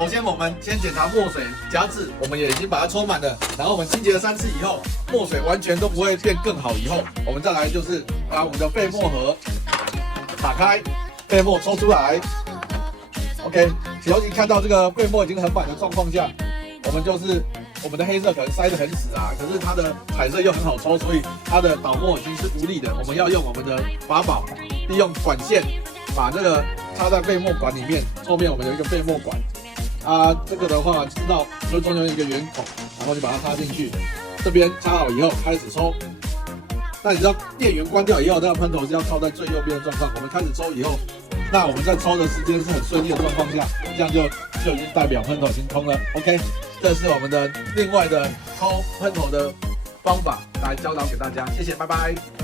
首先，我们先检查墨水夹子，我们也已经把它抽满了。然后我们清洁了3次以后，墨水完全都不会变更好以后，我们再来就是把我们的废墨盒打开，废墨抽出来。OK， 尤其看到这个废墨已经很满的状况下，我们就是我们的黑色可能塞得很死啊，可是它的彩色又很好抽，所以它的导墨已经是无力的。我们要用我们的法宝，利用管线把这个插在废墨管里面，后面我们有一个废墨管。这个的话知道就中间有一个圆孔，然后就把它插进去，这边插好以后开始抽。那你知道电源关掉以后，那个喷头是要靠在最右边的状况。我们开始抽以后，那我们在抽的时间是很顺利的状况下，这样就已经代表喷头已经通了。OK， 这是我们的另外的抽喷头的方法来教导给大家，谢谢，拜拜。